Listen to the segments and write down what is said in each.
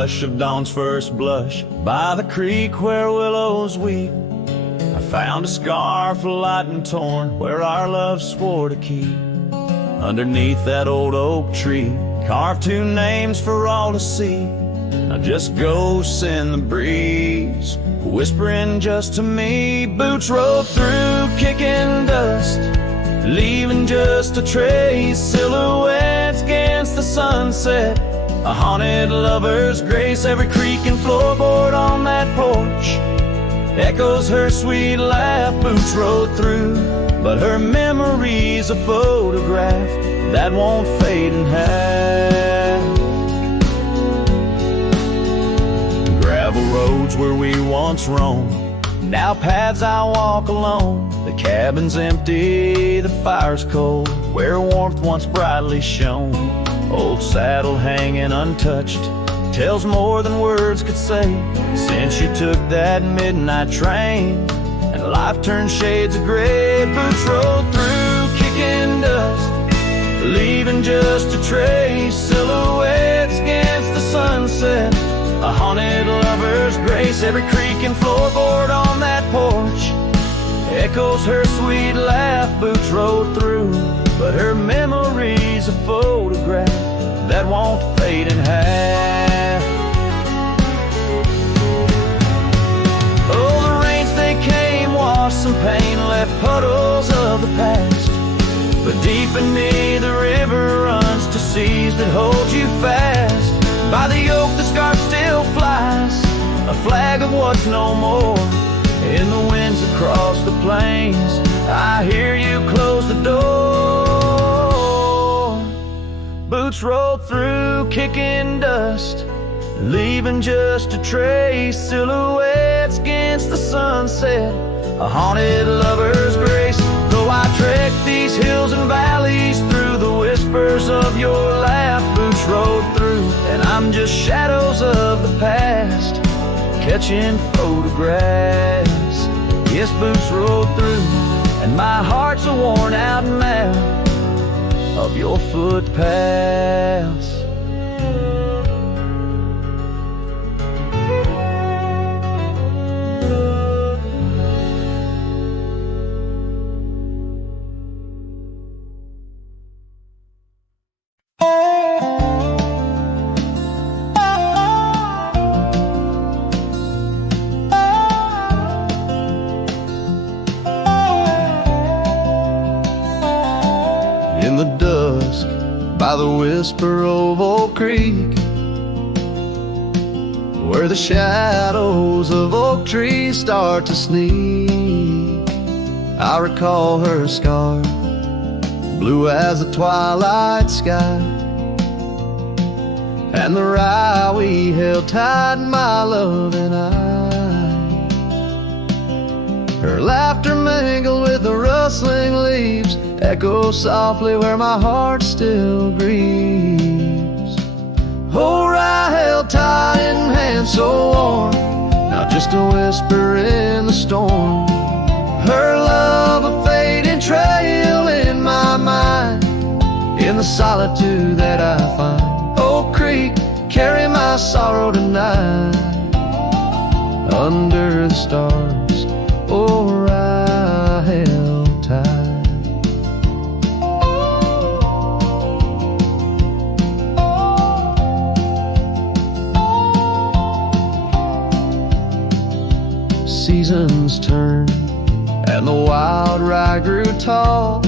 hush of dawn's first blush, by the creek where willows weep, I found a scarf light and torn where our love swore to keep. Underneath that old oak tree, carved two names for all to see. Now just ghosts in the breeze, whispering just to me. Boots rolled through, kicking dust, leaving just a trace. Silhouettes against the sunset, a haunted lover's grace. Every creak and floorboard on that porch echoes her sweet laugh. Boots rode through, but her memory's a photograph that won't fade in half. Gravel roads where we once roamed, now paths I walk alone. The cabin's empty, the fire's cold, where warmth once brightly shone. Old saddle hanging untouched tells more than words could say. Since you took that midnight train and life turned shades of gray. Boots rolled through, kicking dust, leaving just a trace. Silhouettes against the sunset, a haunted lover's grace. Every creak and floorboard on that porch echoes her sweet laugh. Boots rode through, but her memory's a photograph that won't fade in half. Oh, the rains they came, washed some pain, left puddles of the past. But deep beneath the river runs to seas that hold you fast. By the oak the scarf still flies, a flag of what's no more. In the winds across the plains, I hear you close the door. Boots rolled through, kicking dust, leaving just a trace. Silhouettes against the sunset, a haunted lover's grace. Though I trek these hills and valleys through the whispers of your laugh, boots rode through, and I'm just shadows of the past, catching photographs. Yes, boots rolled through, and my heart's a worn out map of your footpaths. In the dusk, by the whisper of Oak Creek, where the shadows of oak trees start to sneak, I recall her scarf, blue as the twilight sky, and the rye we held tight, my love and I. Her laughter mingled with the rustling leaves, echo softly where my heart still grieves. Oh, rye held tight in hands so warm, now just a whisper in the storm. Her love a fading trail in my mind, in the solitude that I find. Oak Creek, carry my sorrow tonight, under the stars. Oh, rye held tight. Seasons turned, and the wild rye grew tall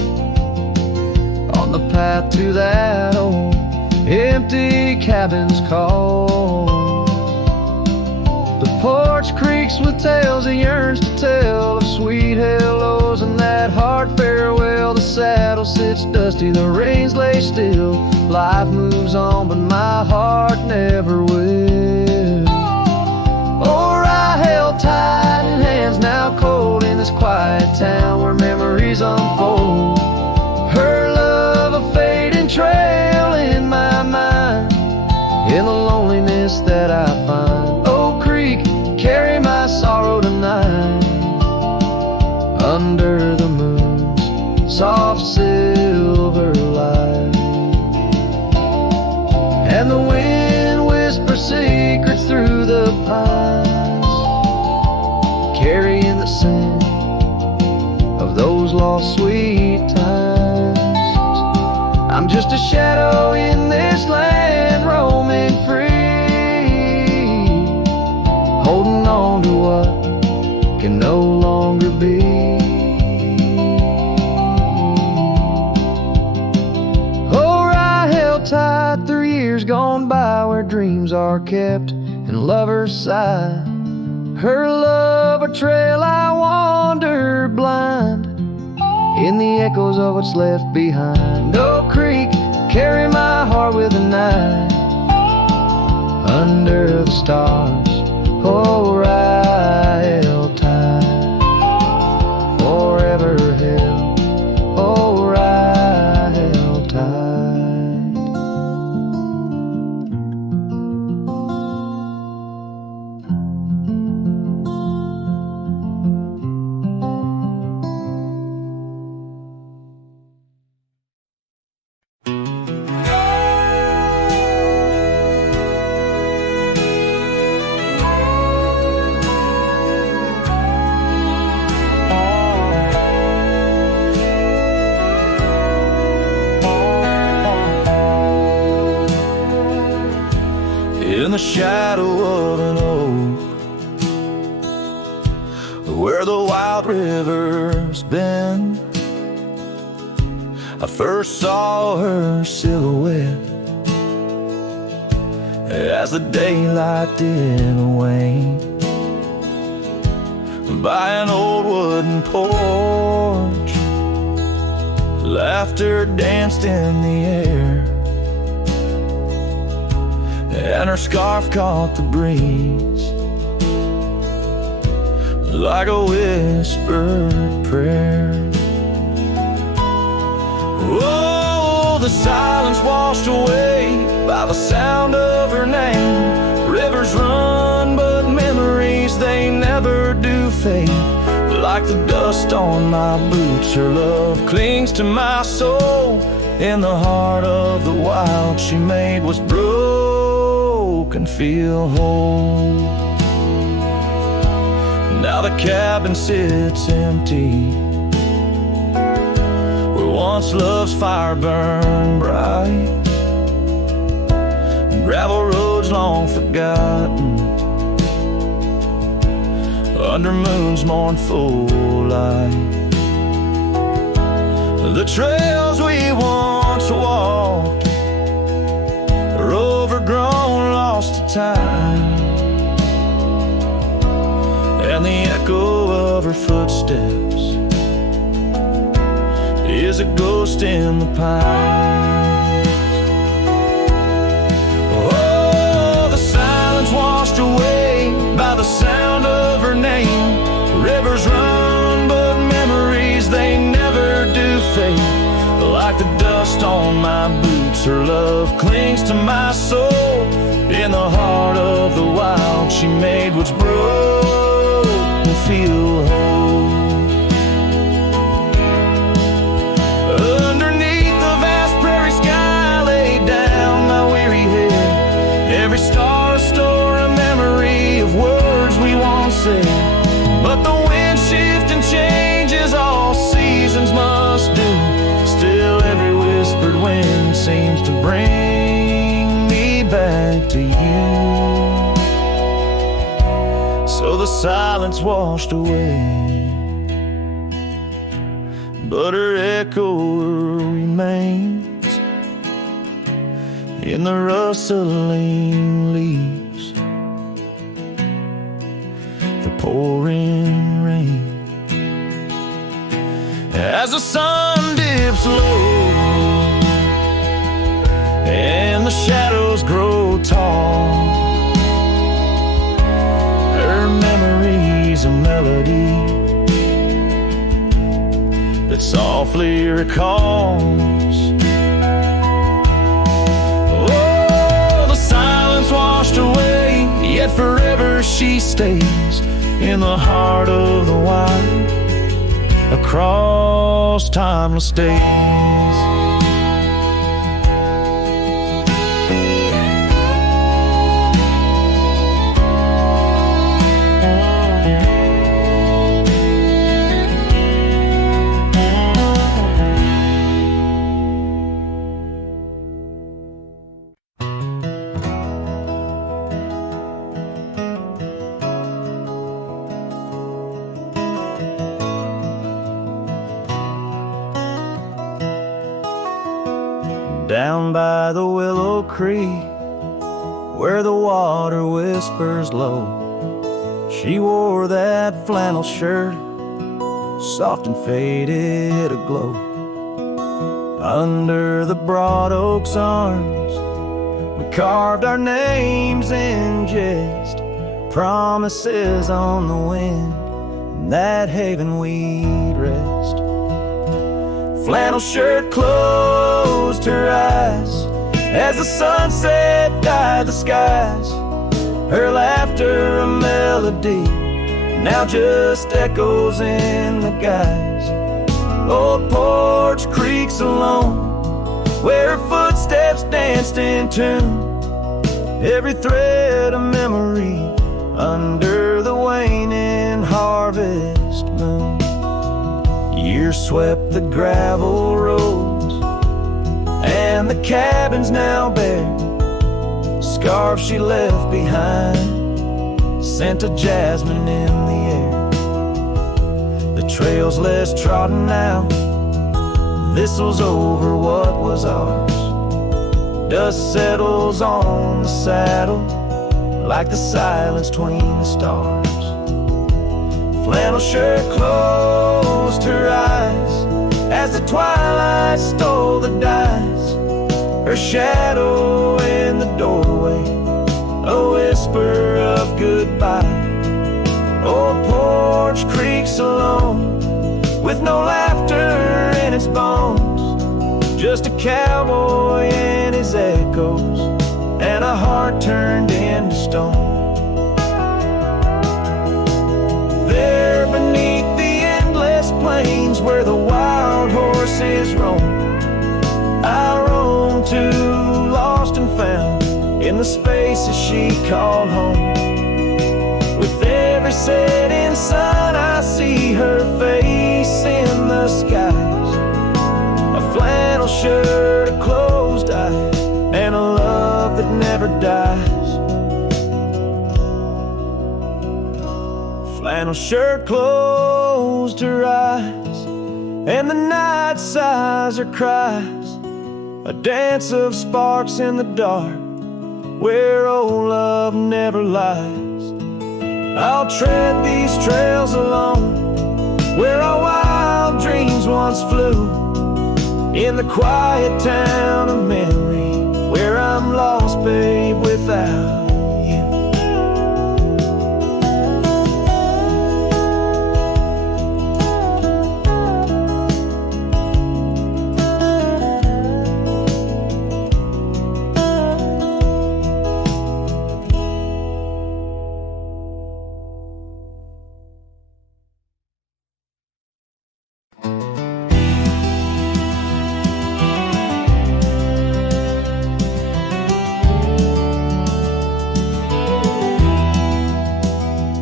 on the path to that old empty cabin's call. The porch creaks with tales it yearns to tell, of sweet hellos and that hard farewell. The saddle sits dusty, the reins lay still. Life moves on, but my heart never will. Oh, I held tight in hands now cold, in this quiet town where memories unfold. Her love a fading trail in my mind, in the loneliness that I find. Oak Creek, carry my sorrow tonight, under the moon's soft silver light. And the wind whispers secret through the pines, carrying the scent of those lost sweet times. I'm just a shadow in this land, roaming free, holding on to what can no longer be. Oh, I held tight through years gone by, where dreams are kept and lovers sigh. Her love a trail I wandered blind, in the echoes of what's left behind. No creek, carry my heart with a knife, under the stars. Oh, I held tight, forever held. Oh, I held tight. In the shadow of an oak, where the wild river's been, I first saw her silhouette as the daylight did wane. By an old wooden porch, laughter danced in the air, and her scarf caught the breeze like a whispered prayer. Oh, the silence washed away by the sound of her name. Rivers run, but memories, they never do fade. Like the dust on my boots, her love clings to my soul. In the heart of the wild she made was broken, feel whole. Now the cabin sits empty, where once love's fire burned bright. Gravel roads long forgotten, under moon's mournful light. The trails we once walked are overgrown, lost to time, and the echo of her footsteps is a ghost in the pines. Oh, the silence washed away by the sound of her name. Rivers run, but memories, they never do fade. Like the dust on my boots, her love clings to my soul. In the heart of the wild she made what's broken feel whole. Underneath the vast prairie sky laid down my weary head, every star a store, a memory of words we once said. But the wind shifts and changes, all seasons must do. Still every whispered wind seems to bring me back to you. So the silence washed away, but her echo remains in the rustling leaves, the pouring rain. As the sun dips low and the shadows grow tall, her memory's a melody that softly recalls. Oh, the silence washed away, yet forever she stays in the heart of the wild, across timeless days. down by the Willow Creek, where the water whispers low. She wore that flannel shirt, soft and faded aglow. Under the broad oak's arms, we carved our names in jest, promises on the wind, in that haven we'd rest. Flannel shirt closed her eyes as the sunset dyed the skies. Her laughter a melody, now just echoes in the guise. Old porch creaks alone, where her footsteps danced in tune. Every thread a memory under the waning harvest moon. Years swept the gravel roads, and the cabin's now bare. Scarf she left behind, scent of jasmine in the air. The trail's less trodden now, thistle's over what was ours. Dust settles on the saddle, like the silence between the stars. Flannel shirt closed her eyes as the twilight stole the dice. Her shadow in the doorway, a whisper of goodbye. Old porch creaks alone, with no laughter in its bones. Just a cowboy and his echoes, and a heart turned into stone. There beneath the endless plains, where the wild horses roam, I roam to, lost and found, in the spaces she called home. With every setting sun, I see her face in the skies. A flannel shirt, a closed eye, and a love that never dies. Flannel shirt closed her eyes, and the night sighs her cries. A dance of sparks in the dark, where old love never lies. I'll tread these trails alone, where our wild dreams once flew. In the quiet town of memory, where I'm lost, babe, without you.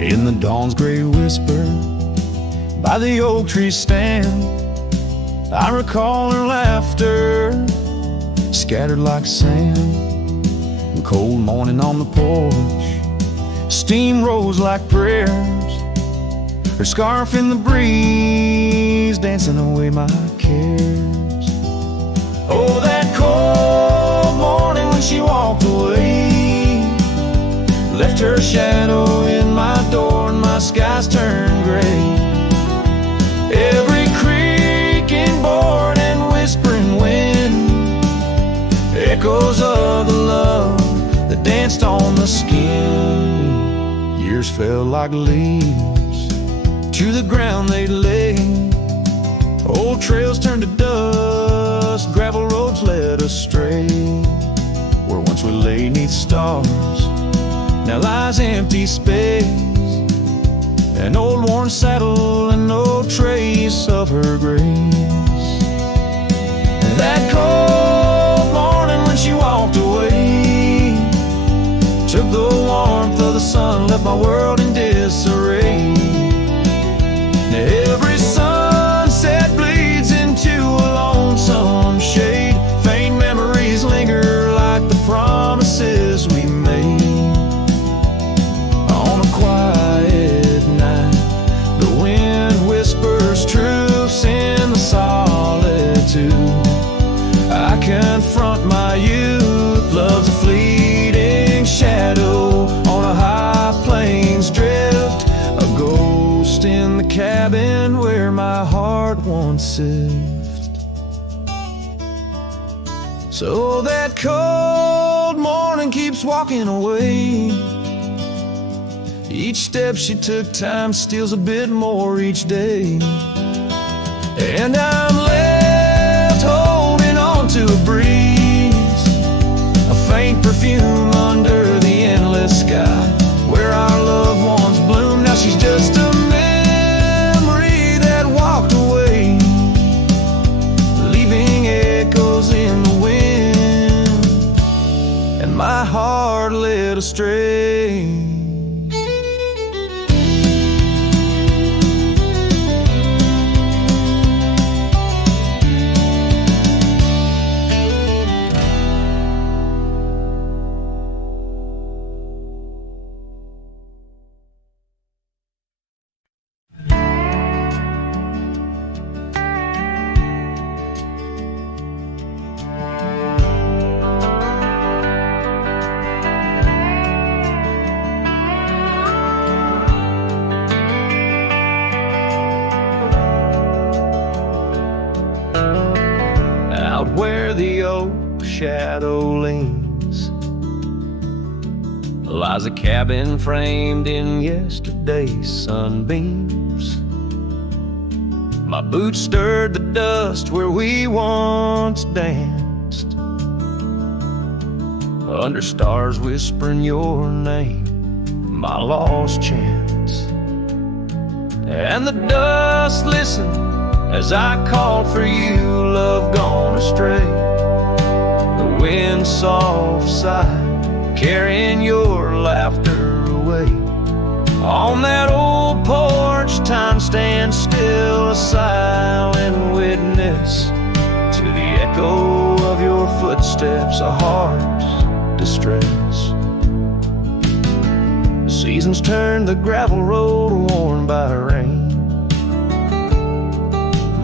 In the dawn's gray whisper, by the oak tree stand, I recall her laughter, scattered like sand. And cold morning on the porch, steam rose like prayers, her scarf in the breeze, dancing away my cares. Oh, that cold morning when she walked away, left her shadow in my door and my skies turned gray. Every creaking board and whispering wind, echoes of the love that danced on the skin. Years fell like leaves to the ground they lay. Old trails turned to dust, gravel roads led astray. Where once we lay 'neath stars, now lies empty space, an old worn saddle and no trace of her grace. That cold morning when she walked away, took the warmth of the sun, left my world in disarray. Every sunset bleeds into a lonesome shade, faint memories linger like the promises we made. On a quiet night, the wind whispers truths in the solitude. I confront cabin where my heart once sifted. So that cold morning keeps walking away. Each step she took, time steals a bit more each day. And I'm left holding on to a breeze, a faint perfume under the endless sky, where our loved ones bloom. Now she's just a memory that walked away, leaving echoes in the wind, and my heart led astray. Where the old shadow leans lies a cabin framed in yesterday's sunbeams. My boots stirred the dust where we once danced, under stars whispering your name, my lost chance. And the dust listened as I called for you, love gone astray. The wind's soft sigh, carrying your laughter away. On that old porch, time stands still, a silent witness to the echo of your footsteps, a heart's distress. The seasons turn the gravel road worn by rain.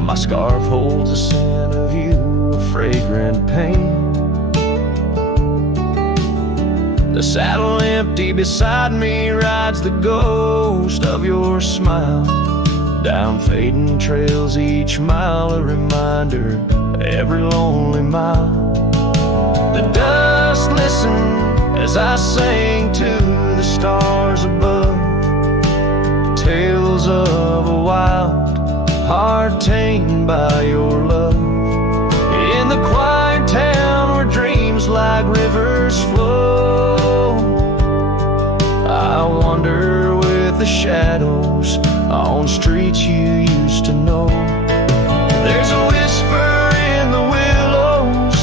My scarf holds the scent of you, a fragrant pain. The saddle empty beside me rides the ghost of your smile. Down fading trails each mile, a reminder, every lonely mile. The dust listened as I sang to the stars above, tales of a wild heart tamed by your love. In the quiet town where dreams like rivers flow, I wander with the shadows on streets you used to know. There's a whisper in the willows,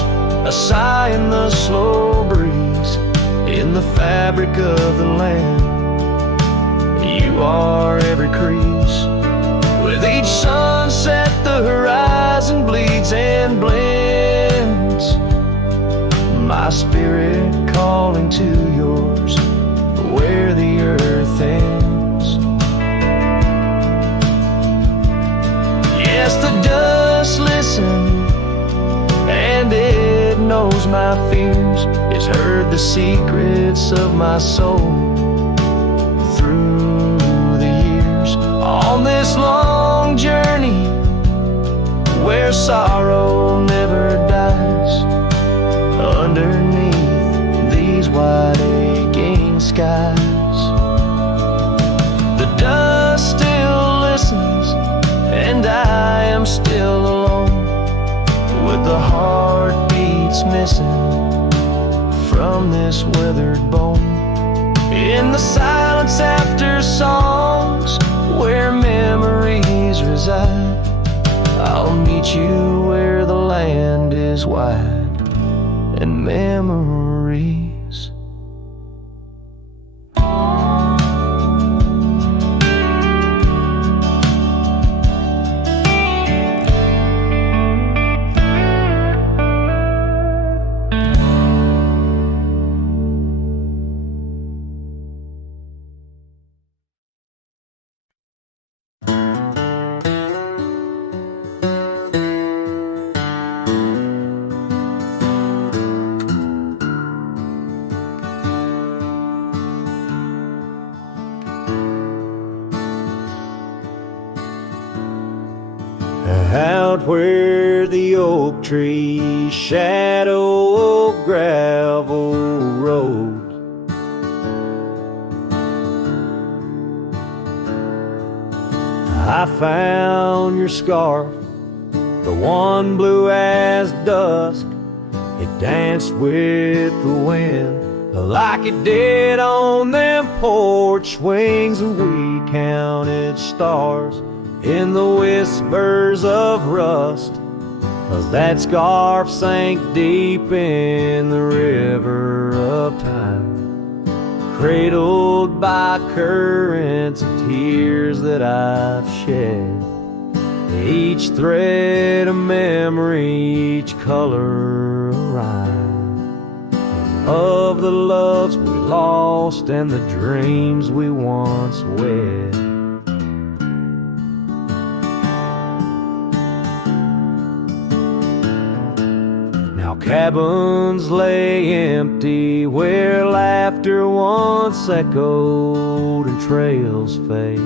a sigh in the slow breeze, in the fabric of the land. You are every crease. With each sunset the horizon bleeds and blends, my spirit calling to yours where the earth ends. Yes, the dust listens and it knows my fears. It's heard the secrets of my soul through the years. On this long journey where sorrow never dies, underneath these wide aching skies, the dust still listens and I am still alone, with the heartbeats missing from this weathered bone. In the silence after songs where memories reside, I'll meet you where the land is wide and memories. Out where the oak trees shadow a gravel road, I found your scarf, the one blue as dusk. It danced with the wind like it did on them porch swings, and we counted stars in the whispers of rust, 'cause that scarf sank deep in the river of time, cradled by currents of tears that I've shed. Each thread a memory, each color a rhyme, of the loves we lost and the dreams we once wed. Now cabins lay empty where laughter once echoed and trails fade,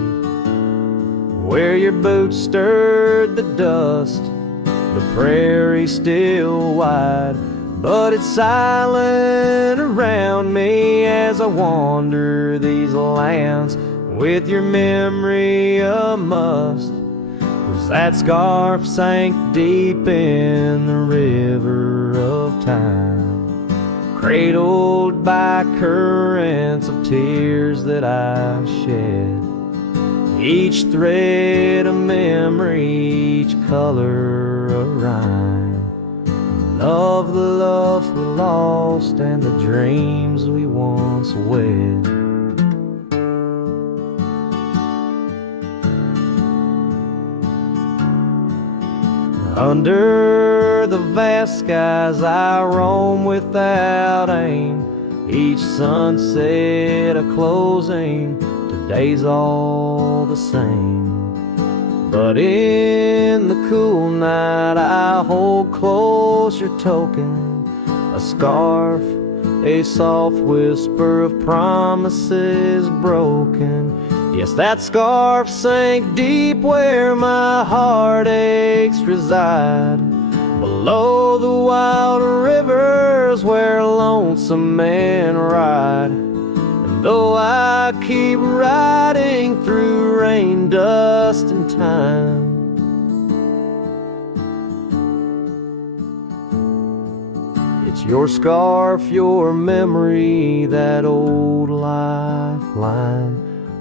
where your boots stirred the dust, the prairie still wide, but it's silent around me as I wander these lands with your memory a must. 'Cause that scarf sank deep in the river of time, cradled by currents of tears that I've shed. Each thread a memory, each color a rhyme, of the love we lost and the dreams we once wed. Under the vast skies I roam without aim, each sunset a closing, today's all the same. But in the cool night I hold close your token, a scarf, a soft whisper of promises broken. Yes, that scarf sank deep where my heartaches reside, below the wild rivers where lonesome men ride. And though I keep riding through rain, dust, and time, it's your scarf, your memory, that old lifeline.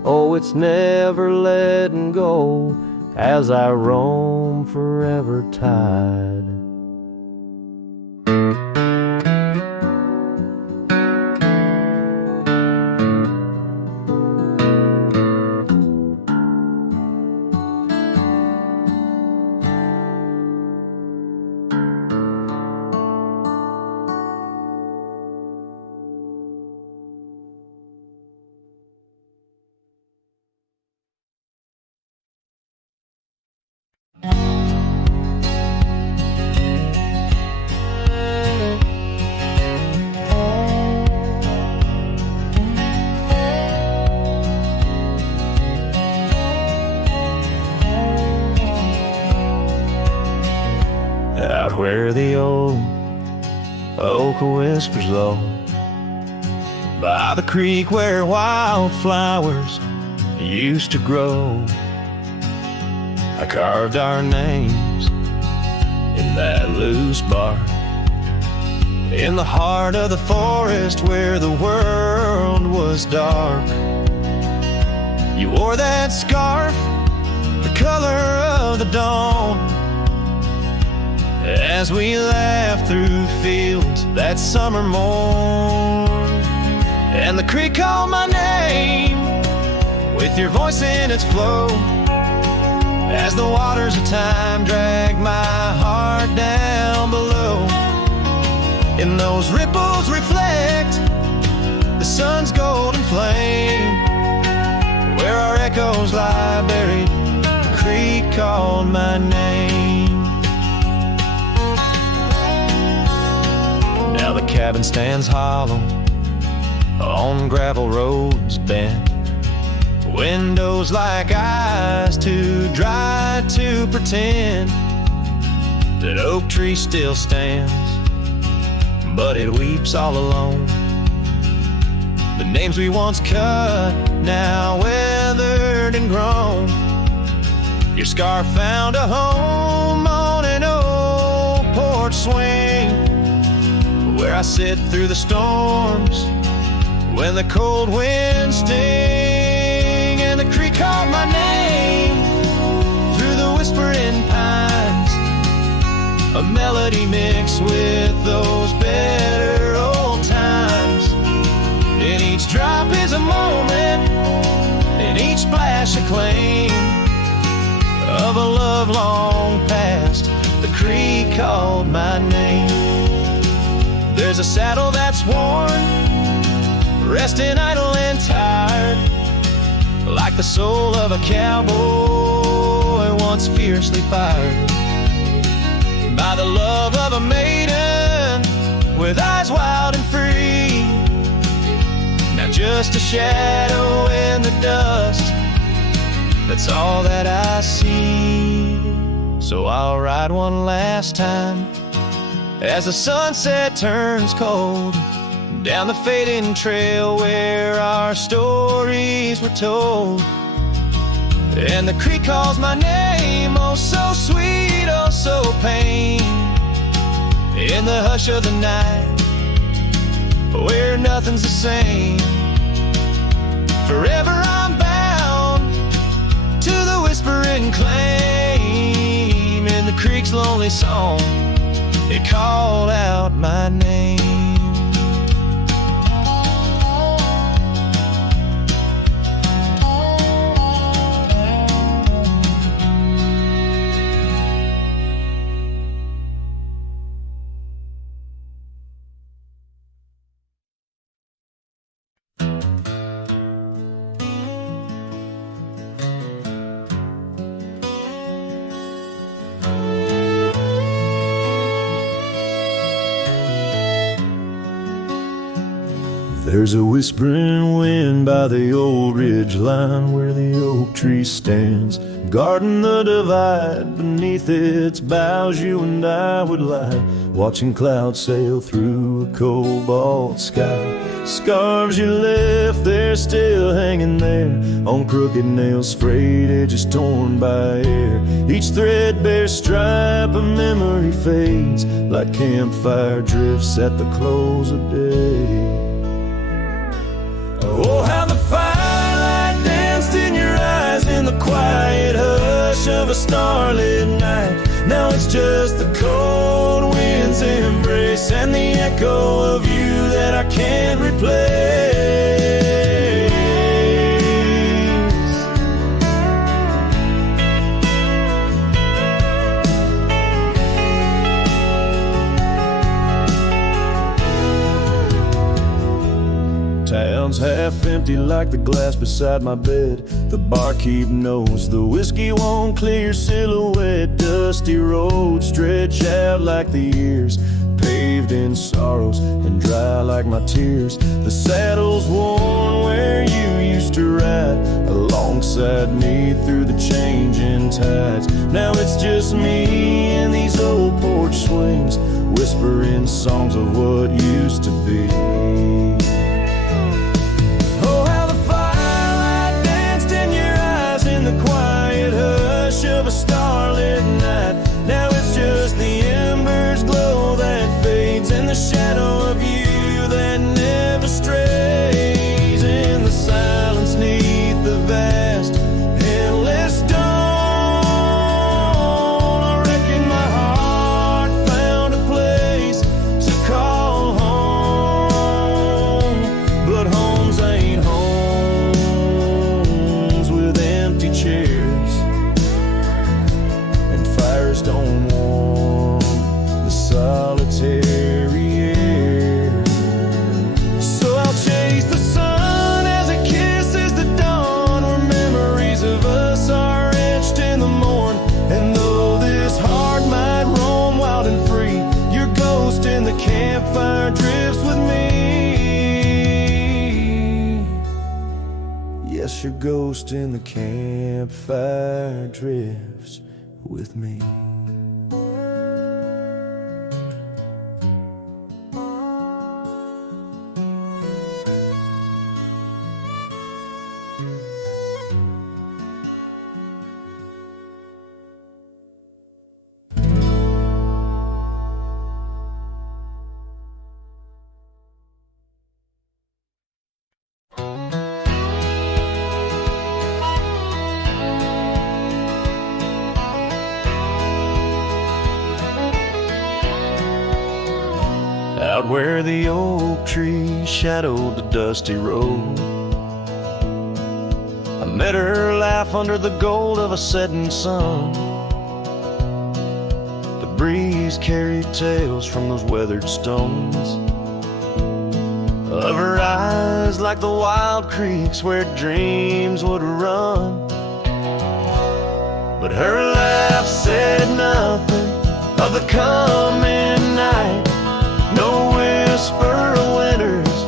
Oh, it's never letting go as I roam forever tied. Out where the old oak whispers low, by the creek where wildflowers used to grow, I carved our names in that loose bark, in the heart of the forest where the world was dark. You wore that scarf, the color of the dawn, as we laughed through fields that summer morn. And the creek called my name with your voice in its flow, as the waters of time dragged my heart down below. And those ripples reflect the sun's golden flame, where our echoes lie buried, the creek called my name. Now the cabin stands hollow on gravel roads bent, windows like eyes too dry to pretend. pretend that oak tree still stands, but it weeps all alone. The names we once cut, now weathered and grown. Your scar found a home on an old porch swing, where I sit through the storms when the cold winds sting, and the creek called my name through the whispering pines, a melody mixed with those better old times. And each drop is a moment, and each splash a claim of a love long past. The creek called my name. There's a saddle that's worn, resting idle and tired, like the soul of a cowboy once fiercely fired by the love of a maiden with eyes wild and free. Now just a shadow in the dust, that's all that I see. So I'll ride one last time as the sunset turns cold, down the fading trail where our stories were told. And the creek calls my name, oh so sweet, oh so pain, in the hush of the night where nothing's the same. Forever I'm bound to the whispering claim, in the creek's lonely song it called out my name. There's a whispering wind by the old ridge line where the oak tree stands, guarding the divide. Beneath its boughs you and I would lie, watching clouds sail through a cobalt sky. Scarves you left there still hanging there, on crooked nails, frayed edges torn by air. Each threadbare stripe of memory fades, like campfire drifts at the close of day. Oh, how the firelight danced in your eyes in the quiet hush of a starlit night. Now it's just the cold wind's embrace and the echo of you that I can't replace. Town's half empty like the glass beside my bed. The barkeep knows the whiskey won't clear your silhouette. Dusty roads stretch out like the years, paved in sorrows and dry like my tears. The saddle's worn where you used to ride alongside me through the changing tides. Now it's just me in these old porch swings, whispering songs of what used to be. The quiet hush of a starlit night. Now it's just the embers glow that fades, and the shadow of you that never strays, in the silence neath the vast endless dawn. I reckon my heart found a place to call home, but homes ain't homes with empty chairs, and fires don't warm the solitary air. So I'll chase the sun as it kisses the dawn, where memories of us are etched in the morn. And though this heart might roam wild and free, your ghost in the campfire drifts with me. Yes, your ghost in the campfire drifts with me. Out where the oak tree shadowed the dusty road, I met her laugh under the gold of a setting sun. The breeze carried tales from those weathered stones of her eyes, like the wild creeks where dreams would run. But her laugh said nothing of the coming night. No whisper of winters,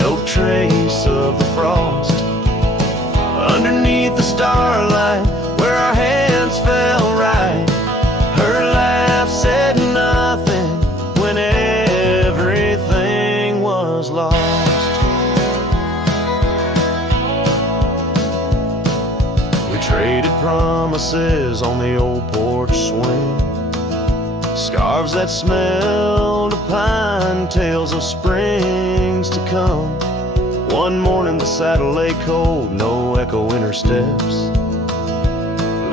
no trace of the frost. Underneath the starlight, where our hands fell right, her laugh said nothing when everything was lost. We traded promises on the old porch swing, scarves that smelled of pine, tales of springs to come. One morning the saddle lay cold, no echo in her steps,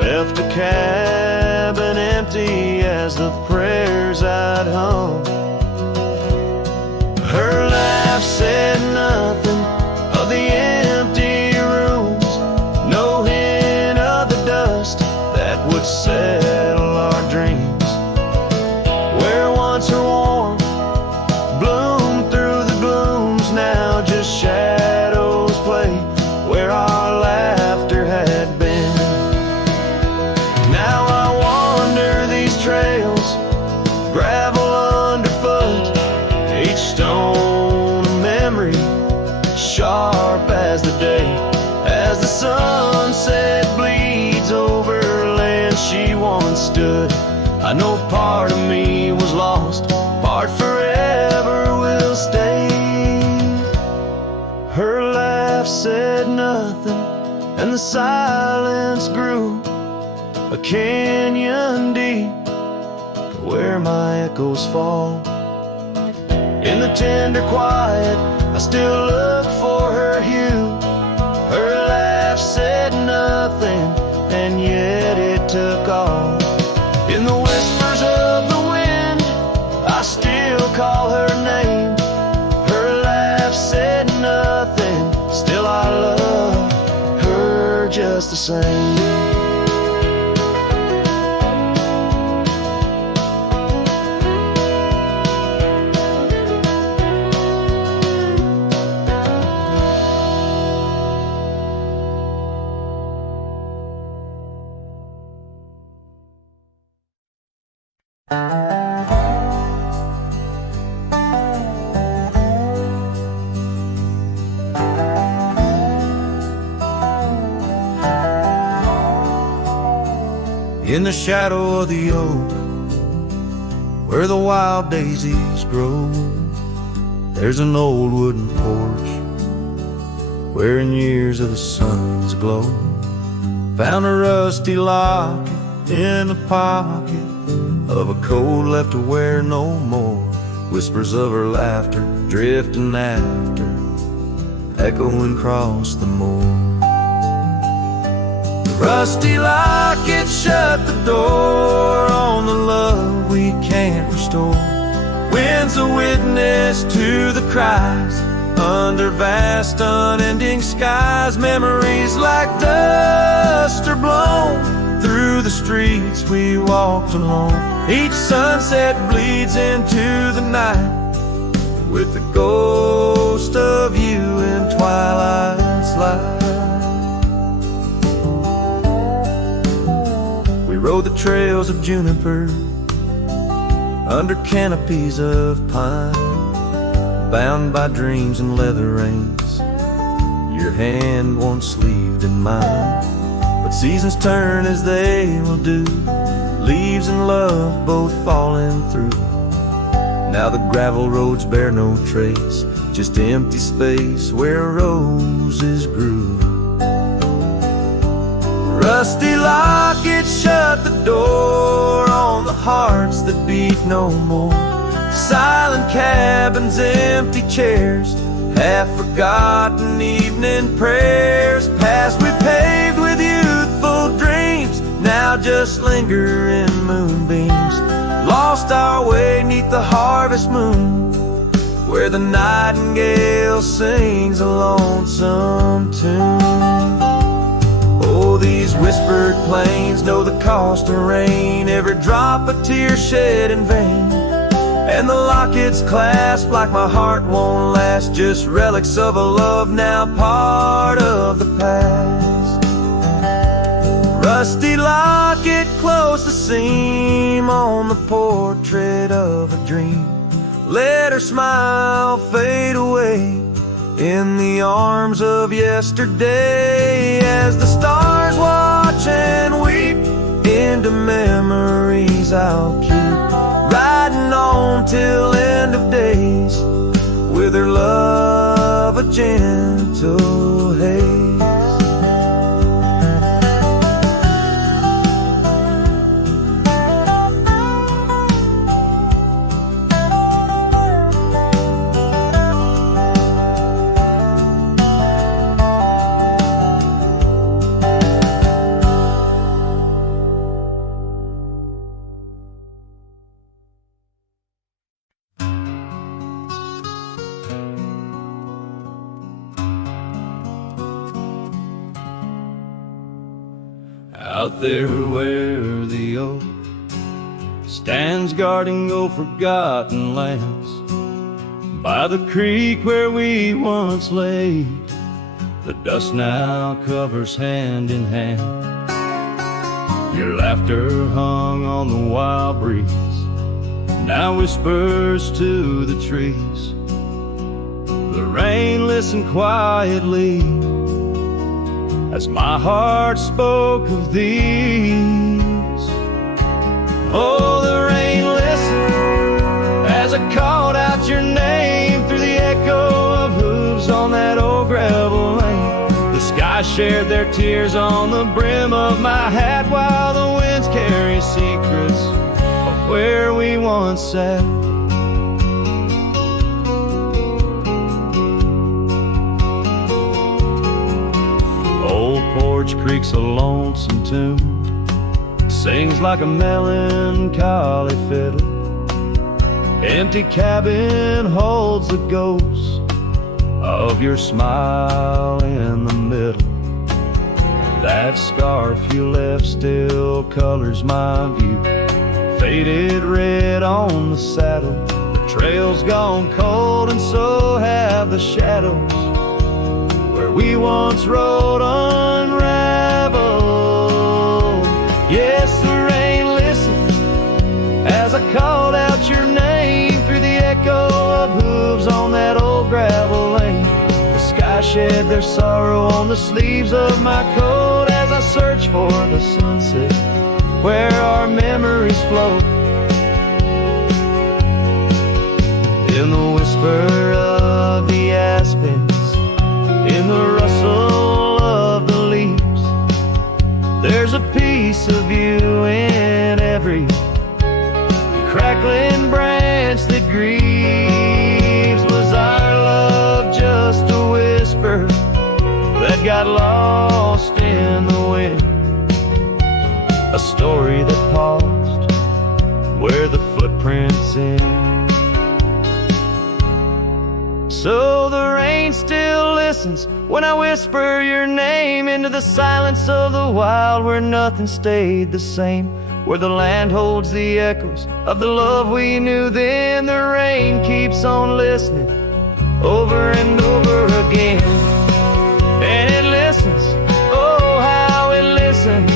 left a cabin empty as the prayers I'd hung. Her laugh said nothing of the empty rooms, no hint of the dust that would settle our dreams. Her warmth bloomed through the glooms, now just shadows play where our laughter had been. Now I wander these trails, gravel underfoot, each stone a memory, sharp as the day, as the sunset bleeds over land she once stood. I know part of me was lost, part forever will stay. Her laugh said nothing, and the silence grew a canyon deep where my echoes fall. In the tender quiet, I still look for her hue. Her laugh said nothing, and yet it took all. In the whispers of the wind, I still call her name. Her laugh said nothing, still I love her just the same. In the shadow of the oak, where the wild daisies grow, there's an old wooden porch, wearing years of the sun's glow. Found a rusty locket in the pocket of a coat left to wear no more. Whispers of her laughter drifting after, echoing across the moor. Rusty locket shut the door on the love we can't restore. Wind's a witness to the cries under vast unending skies. Memories like dust are blown through the streets we walked alone. Each sunset bleeds into the night with the ghost of you in twilight's light. We rode the trails of juniper under canopies of pine, bound by dreams and leather reins, your hand once sleeved in mine. But seasons turn as they will do, love both falling through. Now the gravel roads bear no trace, just empty space where roses grew. Rusty lockets shut the door on the hearts that beat no more. Silent cabins, empty chairs, half-forgotten evening prayers. Past we paved with youthful dreams, now just linger in moonbeams. Lost our way 'neath the harvest moon, where the nightingale sings a lonesome tune. Oh, these whispered plains know the cost of rain, every drop a tear shed in vain. And the lockets clasp like my heart won't last, just relics of a love now part of the past. Rusty locket close the seam on the portrait of a dream. Let her smile fade away in the arms of yesterday, as the stars watch and weep into memories I'll keep, riding on till end of days with her love a gentle haze. Out there where the oak stands guarding old forgotten lands, by the creek where we once lay, the dust now covers hand in hand. Your laughter hung on the wild breeze, now whispers to the trees. The rain listened quietly as my heart spoke of these. Oh, the rain listened as I called out your name through the echo of hooves on that old gravel lane. The sky shared their tears on the brim of my hat, while the winds carry secrets of where we once sat. Old Porch Creek's a lonesome tune, sings like a melancholy fiddle. Empty cabin holds the ghost of your smile in the middle. That scarf you left still colors my view, faded red on the saddle. The trail's gone cold and so have the shadows where we once rode unraveled. Yes, the rain listened as I called out your name through the echo of hooves on that old gravel lane. The sky shed their sorrow on the sleeves of my coat as I search for the sunset where our memories float. In the whisper of the aspens, in the rustle of the leaves, there's a piece of you in every crackling branch that grieves. Was our love just a whisper that got lost in the wind? A story that paused where the footprints end. So the rain still listens when I whisper your name into the silence of the wild, where nothing stayed the same, where the land holds the echoes of the love we knew then. The rain keeps on listening over and over again, and it listens, oh how it listens,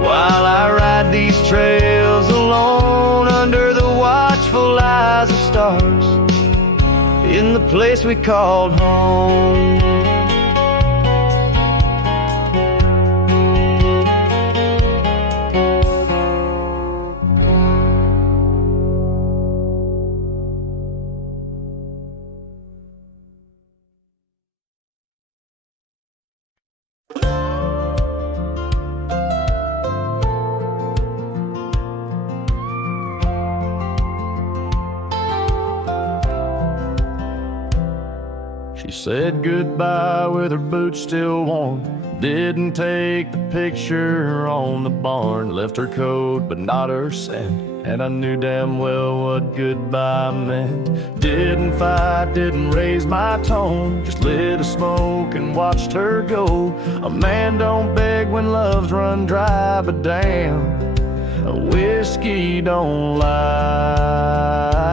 while I ride these trails alone under the watchful eyes of stars in the place we called home. She said goodbye with her boots still warm. Didn't take the picture on the barn. Left her coat but not her scent, and I knew damn well what goodbye meant. Didn't fight, didn't raise my tone, just lit a smoke and watched her go. A man don't beg when love's run dry, but damn, a whiskey don't lie.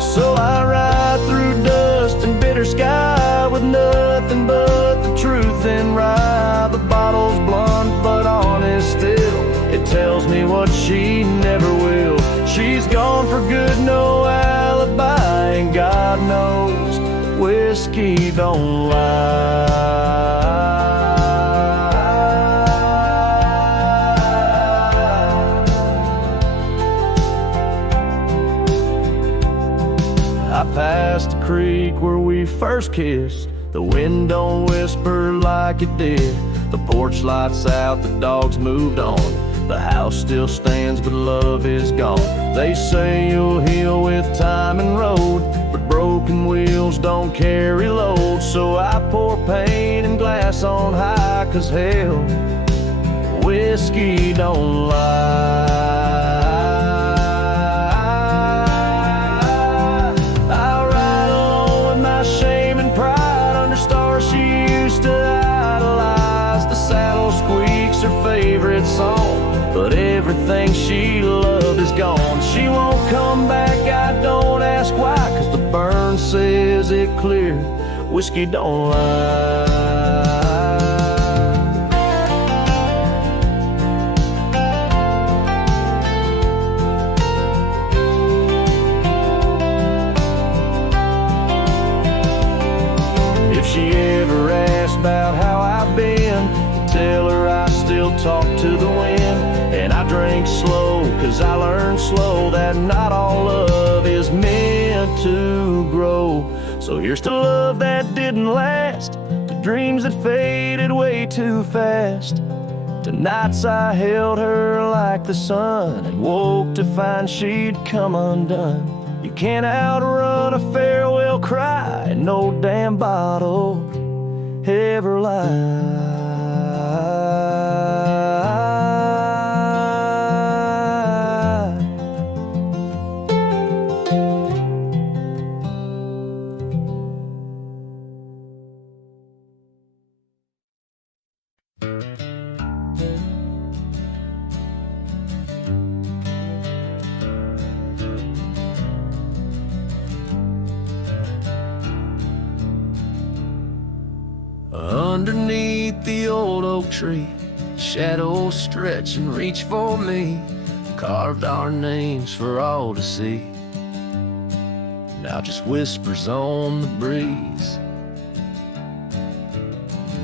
So I ride through dust and bitter sky with nothing but the truth in rye. The bottle's blunt but honest still, it tells me what she never will. She's gone for good, no alibi, and God knows whiskey don't lie. I passed the creek where we first kissed. The wind don't whisper like it did. The porch lights out, the dogs moved on. The house still stands, but love is gone. They say you'll heal with time and road, but broken wheels don't carry load. So I pour pain and glass on high, 'cause hell, whiskey don't lie. I ride alone with my shame and pride under stars she used to idolize. The saddle squeaks her favorite song, but everything she loved is gone. She won't come back, I don't ask why, 'cause the burn says it clear, whiskey don't lie. If she ever asks about how I've been, tell her I still talk to the wind. And I drink slow, 'cause I learned slow that not all love is meant to grow. So here's to love that didn't last, to dreams that faded way too fast, to nights I held her like the sun and woke to find she'd come undone. You can't outrun a farewell cry, and no damn bottle ever lies. Underneath the old oak tree, shadows stretch and reach for me, carved our names for all to see. Now just whispers on the breeze.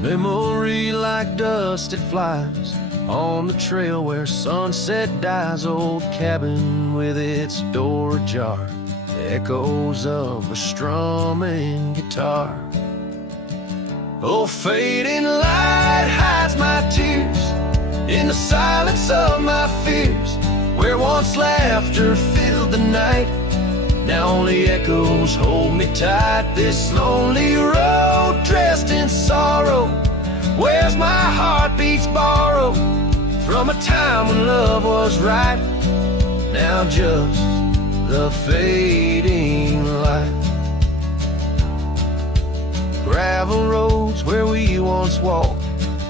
Memory like dust, it flies on the trail where sunset dies. Old cabin with its door ajar, the echoes of a strumming guitar. Oh, fading light hides my tears in the silence of my fears. Where once laughter filled the night, now only echoes hold me tight. This lonely road dressed in sorrow, where's my heartbeats borrowed from a time when love was right. Now just the fading light. Gravel roads where we once walked,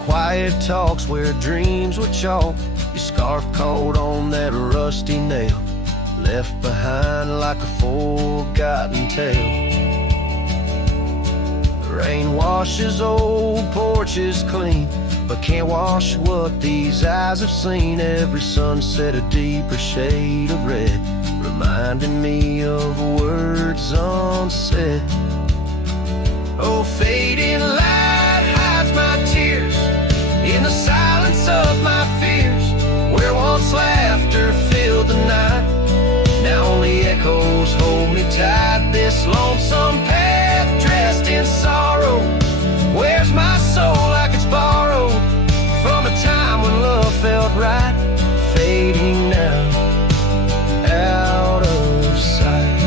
quiet talks where dreams were chalk. Your scarf caught on that rusty nail, left behind like a forgotten tale. Rain washes old porches clean, but can't wash what these eyes have seen. Every sunset a deeper shade of red, reminding me of words unsaid. Oh, fading light hides my tears in the silence of my fears. Where once laughter filled the night, now only echoes hold me tight. This lonesome path dressed in sorrow, where's my soul like it's borrowed from a time when love felt right. Fading now, out of sight.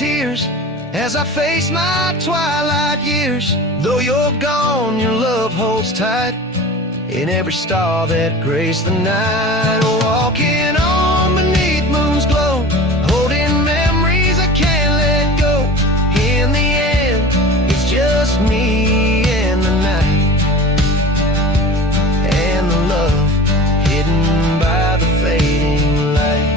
tears as I face my twilight years. Though you're gone, your love holds tight in every star that graced the night. Walking on beneath moon's glow, holding memories I can't let go. In the end, it's just me and the night, and the love hidden by the fading light.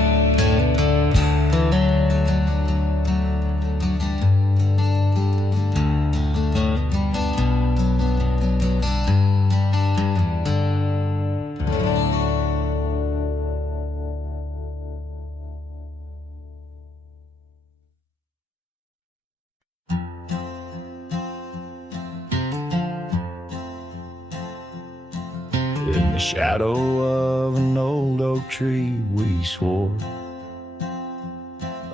In the shadow of an old oak tree we swore,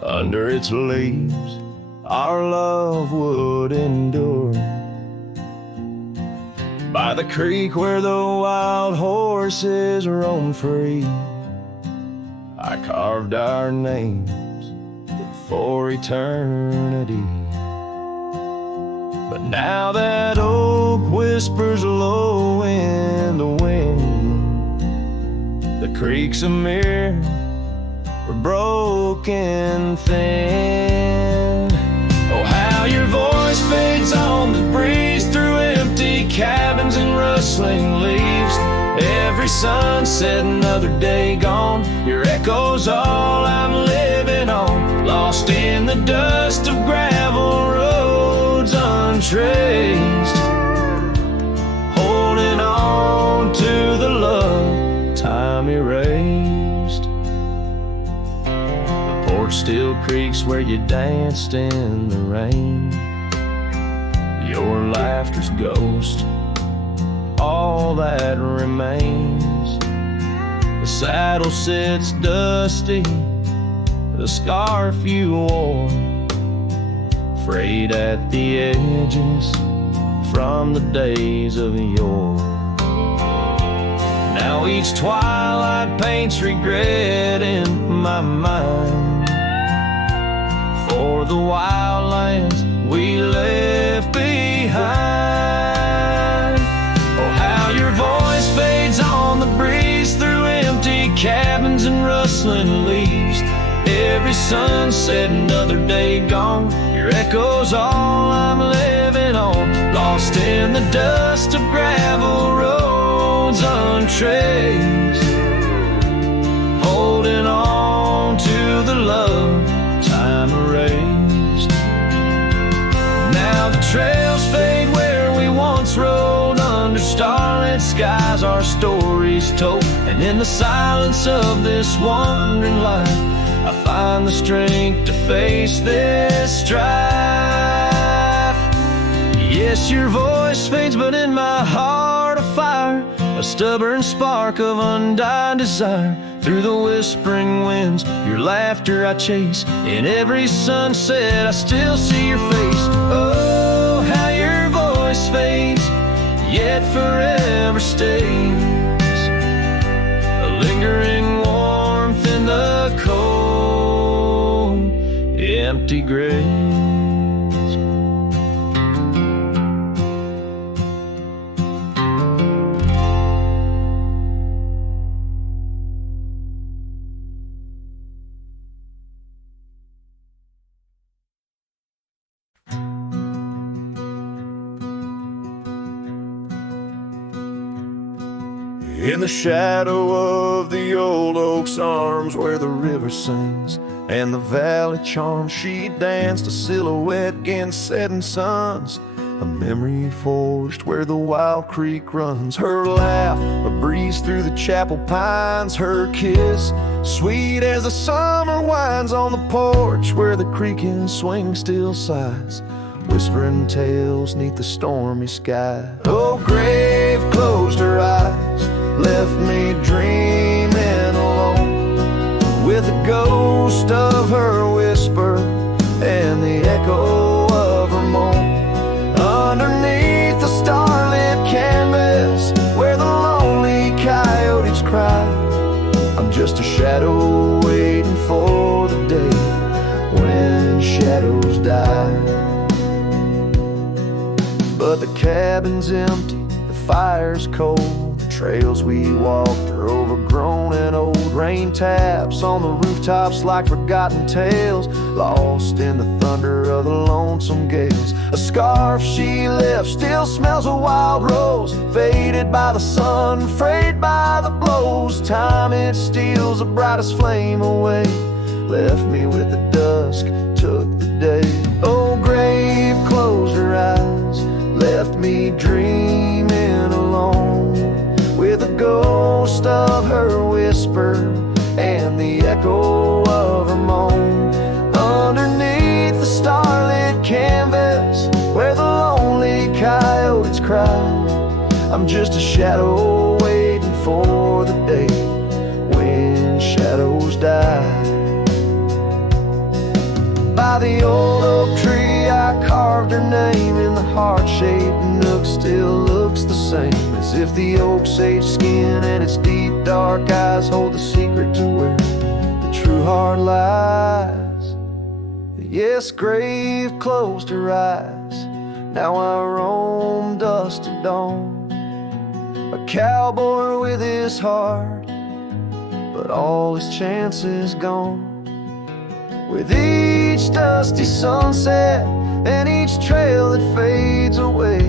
under its leaves our love would endure. By the creek where the wild horses roam free, I carved our names for eternity. But now that oak whispers low in the wind, the creek's a mirror, we're broken thin. Oh, how your voice fades on the breeze through empty cabins and rustling leaves. Every sunset, another day gone, your echo's all I'm living on. Lost in the dust of gravel roads untraced, holding on to the love time erased. The porch still creaks where you danced in the rain. Your laughter's ghost, all that remains. The saddle sits dusty, the scarf you wore, frayed at the edges from the days of yore. Now each twilight paints regret in my mind for the wild lands we left behind. Oh, how your voice fades on the breeze through empty cabins and rustling leaves. Every sunset, another day gone, your echo's all I'm living on. Lost in the dust of gravel roads untraced, holding on to the love time erased. Now the trails fade where we once rode, under starlit skies our stories told. And in the silence of this wandering life, I find the strength to face this strife. Yes, your voice fades, but in my heart a fire, a stubborn spark of undying desire. Through the whispering winds, your laughter I chase. In every sunset, I still see your face. Oh, how your voice fades, yet forever stays. A lingering warmth in the cold, empty graves. In the shadow of the old oak's arms, where the river sings and the valley charms, she danced a silhouette against setting suns. A memory forged where the wild creek runs. Her laugh, a breeze through the chapel pines. Her kiss, sweet as the summer winds on the porch where the creaking swing still sighs, whispering tales neath the stormy sky. Oh, grave closed her eyes, left me dreaming alone, with the ghost of her whisper and the echo of her moan. Underneath the starlit canvas where the lonely coyotes cry, I'm just a shadow waiting for the day when shadows shadows die. But the cabin's empty, the fire's cold, the trails we walked are overgrown and old. Rain taps on the rooftops like forgotten tales, lost in the thunder of the lonesome gales. A scarf she left still smells a wild rose, faded by the sun, frayed by the blows. Time, it steals the brightest flame away, left me with the dusk, took the day. Oh, grave closed her eyes, left me dreaming alone, with the ghost of her whisper and the echo of her moan. Underneath the starlit canvas, where the lonely coyotes cry, I'm just a shadow waiting for the day when shadows die. By the old oak tree I carved her name in the heart-shaped nook, still looks the same, as if the oak's aged skin and its deep dark eyes hold the secret to where the true heart lies. Yes, grave closed her eyes, now I roam dusk to dawn, a cowboy with his heart, but all his chances gone. With each dusty sunset and each trail that fades away,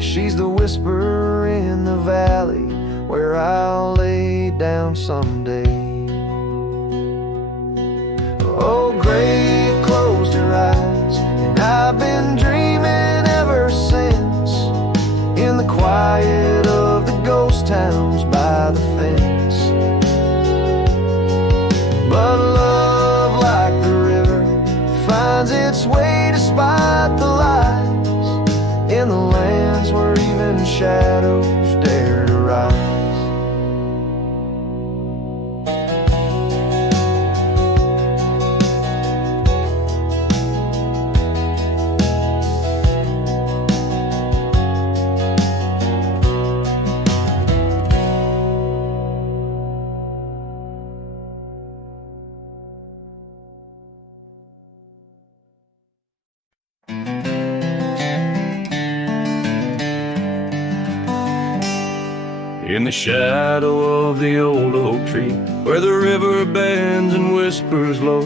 she's the whisper in the valley where I'll lay down someday. Oh, grave closed her eyes, and I've been dreaming ever since, in the quiet of the ghost towns by the fence. But love, like the river, finds its way despite the lies, in the lands where even shadows dare to rise. In the shadow of the old oak tree, where the river bends and whispers low,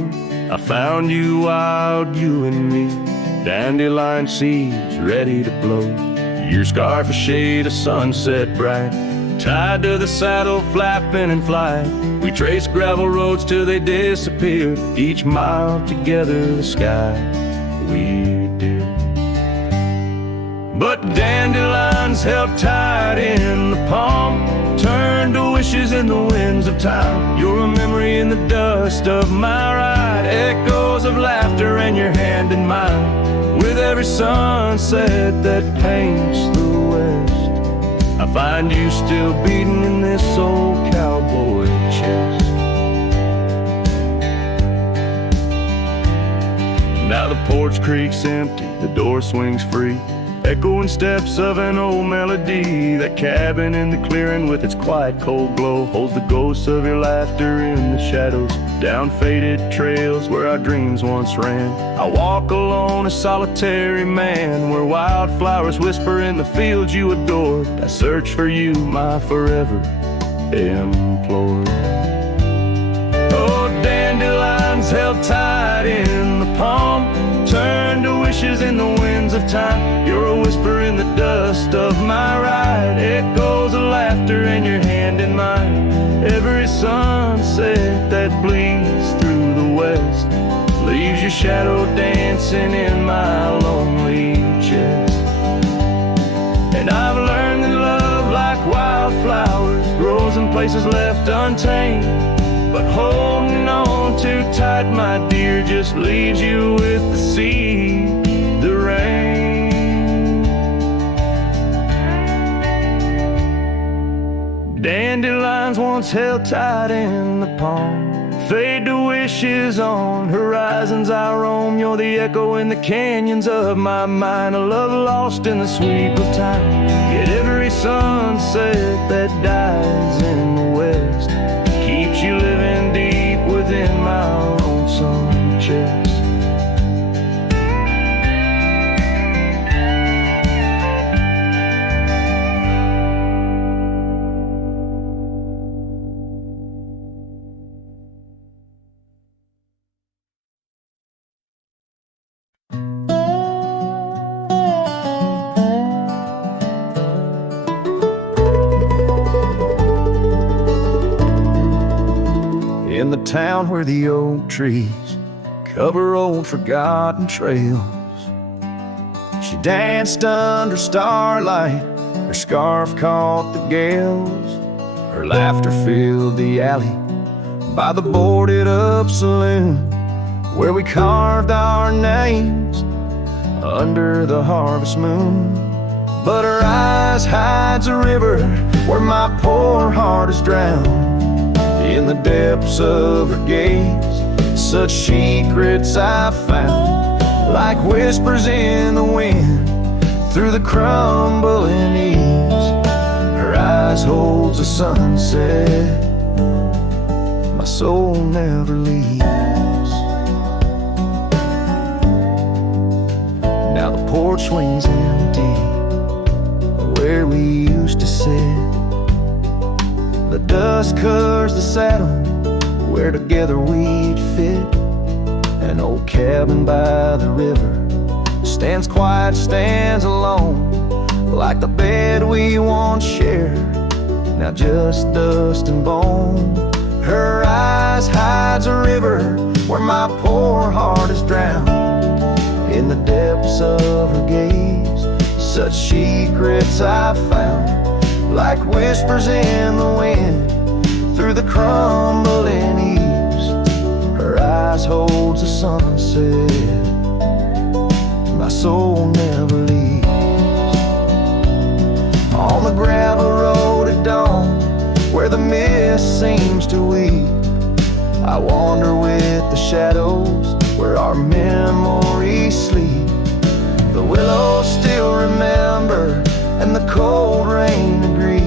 I found you, wild, you and me, dandelion seeds ready to blow. Your scarf a shade of sunset bright, tied to the saddle, flapping in flight. We traced gravel roads till they disappeared, each mile together the sky we did. But dandelions held tight in the palm, turned to wishes in the winds of time. You're a memory in the dust of my ride, echoes of laughter and your hand in mine. With every sunset that paints the west, I find you still beating in this old cowboy chest. Now the porch creaks empty, the door swings free, echoing steps of an old melody. That cabin in the clearing with its quiet cold glow holds the ghosts of your laughter in the shadows, down faded trails where our dreams once ran. I walk alone, a solitary man, where wildflowers whisper in the fields you adored. I search for you, my forever implored. Oh, dandelions held tight in the palm, turn to wishes in the winds of time. You're a whisper in the dust of my ride, echoes of laughter and your hand in mine. Every sunset that bleeds through the west leaves your shadow dancing in my lonely chest. And I've learned that love, like wildflowers, grows in places left untamed, but holding on too tight, my dear, just leaves you with the sea, the rain. Dandelions once held tight in the palm, fade to wishes on horizons I roam. You're the echo in the canyons of my mind, a love lost in the sweep of time. Yet every sunset that dies in the west keeps you living deep within my lonesome chest. little town where the oak trees cover old forgotten trails. She danced under starlight, her scarf caught the gales. Her laughter filled the alley by the boarded up saloon, where we carved our names under the harvest moon. But her eyes hides a river where my poor heart is drowned. In the depths of her gaze, such secrets I found, like whispers in the wind through the crumbling eaves. Her eyes holds a sunset my soul never leaves. Now the porch swings empty where we used to sit. The dust covers the saddle where together we'd fit. An old cabin by the river stands quiet, stands alone, like the bed we once shared, now just dust and bone. Her eyes hides a river where my poor heart is drowned. In the depths of her gaze, such secrets I found, like whispers in the wind through the crumbling eaves. Her eyes holds a sunset my soul never leaves. On the gravel road at dawn, where the mist seems to weep, I wander with the shadows where our memories sleep. The willows still remember, and the cold rain agrees.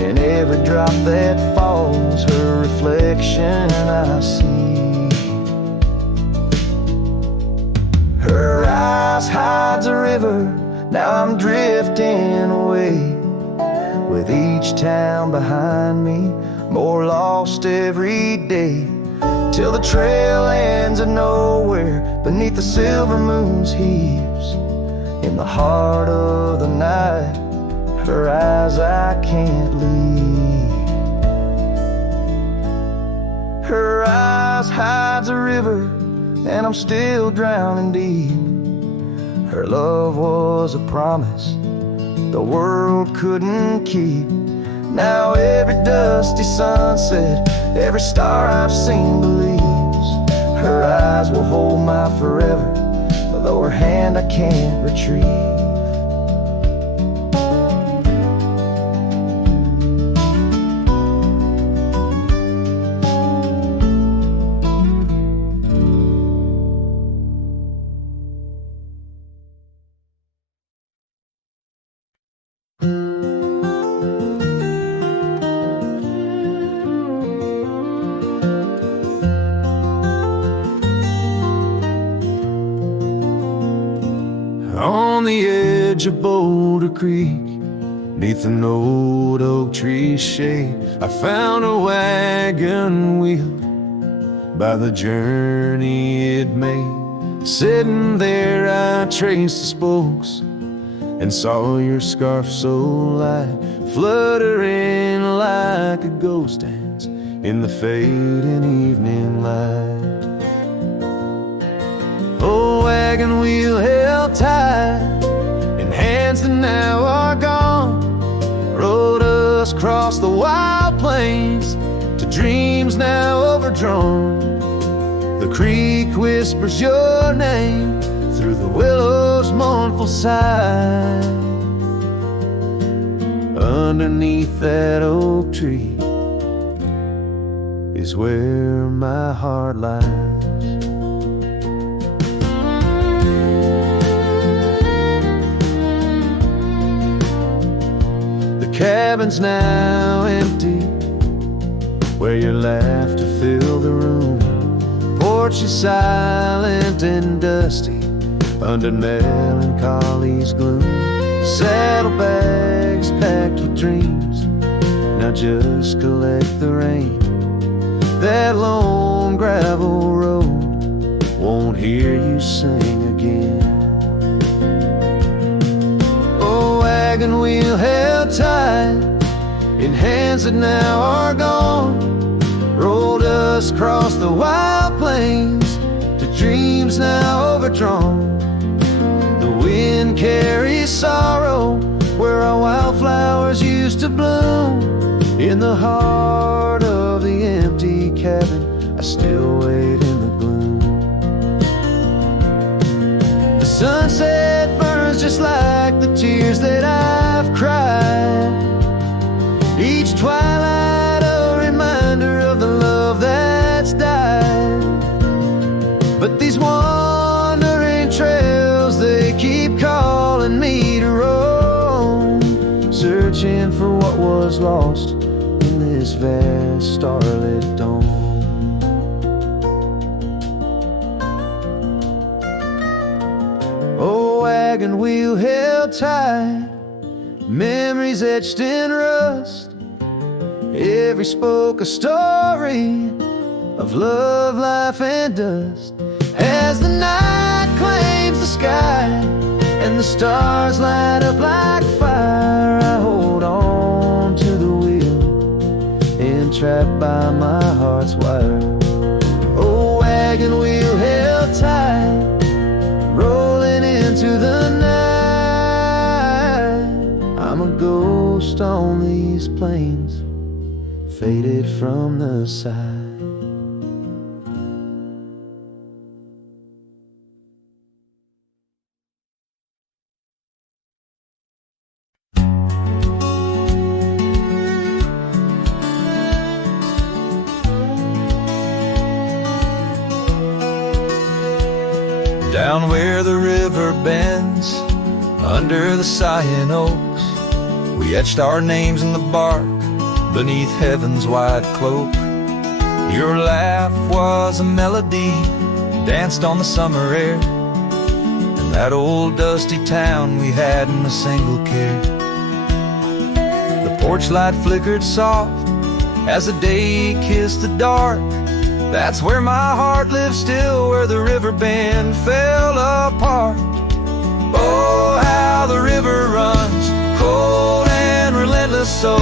In every drop that falls, her reflection I see. Her eyes hides a river, now I'm drifting away, with each town behind me, more lost every day, till the trail ends at nowhere beneath the silver moon's heaves. In the heart of the night, her eyes I can't leave. Her eyes hides a river, and I'm still drowning deep. Her love was a promise the world couldn't keep. Now every dusty sunset, every star I've seen believes her eyes will hold my forever, though her hand I can't retrieve. On the edge of Boulder Creek, neath an old oak tree's shade, I found a wagon wheel by the journey it made. Sitting there I traced the spokes and saw your scarf so light, fluttering like a ghost dance in the fading evening light. Oh, wagon wheel held tight in hands that now are gone, rode us across the wild plains to dreams now overdrawn. The creek whispers your name through the willow's mournful sigh. Underneath that oak tree is where my heart lies. Cabin's now empty, where your laughter filled the room. Porch is silent and dusty under melancholy's gloom. Saddlebags packed with dreams now just collect the rain. That lone gravel road won't hear you sing again. Wagon wheel held tight in hands that now are gone, roll rolled us across the wild plains to dreams now overdrawn. The wind carries sorrow where our wildflowers used to bloom. In the heart of the empty cabin, I still wait in the gloom. The sunset burns just like the tears that I've cried. Each twilight a reminder of the love that's died. But these wandering trails, they keep calling me to roam, searching for what was lost in this vast starlit dome. Oh, wagon wheel held tight, memories etched in rust. Every spoke a story of love, life, and dust. As the night claims the sky and the stars light up like fire, I hold on to the wheel, entrapped by my heart's wire. Oh, wagon wheel held tight, rolling into the night. I'm a ghost on these plains, faded from the side. Down where the river bends, under the Cyan Oaks, we etched our names in the bark beneath heaven's wide cloak. Your laugh was a melody, danced on the summer air, and that old dusty town we hadn't a single care. The porch light flickered soft as the day kissed the dark. That's where my heart lives still, where the river bend fell apart. Oh, how the river runs, cold and relentless, so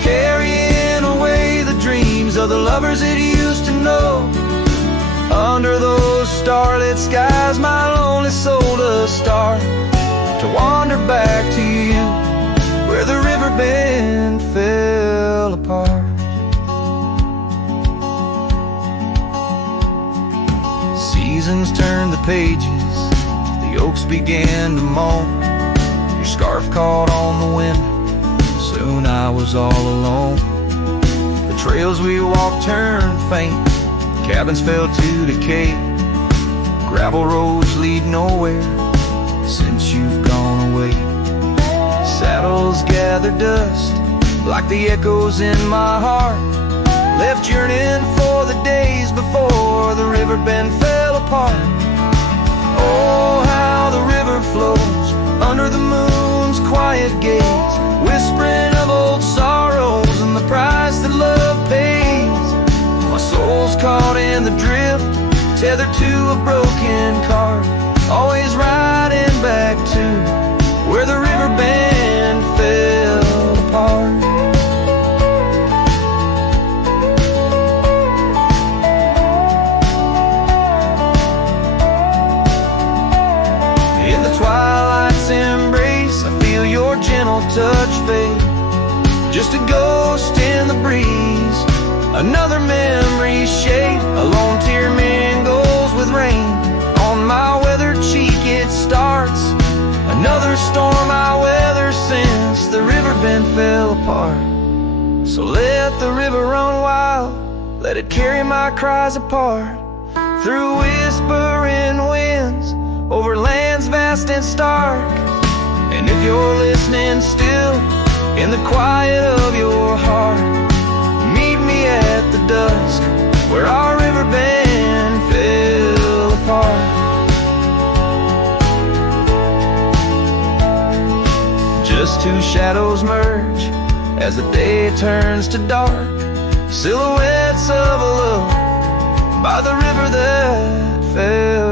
carrying away the dreams of the lovers it used to know. Under those starlit skies, my lonely soul does start to wander back to you, where the river bend fell apart. Seasons turned the pages, the oaks began to moan. Your scarf caught on the wind, soon I was all alone. The trails we walked turned faint, cabins fell to decay. Gravel roads lead nowhere since you've gone away. Saddles gather dust like the echoes in my heart, left yearning for the days before the river bend fell apart. Oh, how the river flows under the moon's quiet gaze, whispering of old sorrows and the price that love pays. My soul's caught in the drift, tethered to a broken cart, always riding back to where the river bend fell apart. Twilight's embrace, I feel your gentle touch fade, just a ghost in the breeze, another memory shade. A lone tear mingles with rain on my weathered cheek, it starts another storm I weather since the river bend fell apart. So let the river run wild, let it carry my cries apart, through whispering winds, over lands vast and stark. And if you're listening still, in the quiet of your heart, meet me at the dusk, where our river bend fell apart. Just two shadows merge as the day turns to dark, silhouettes of a love by the river that fell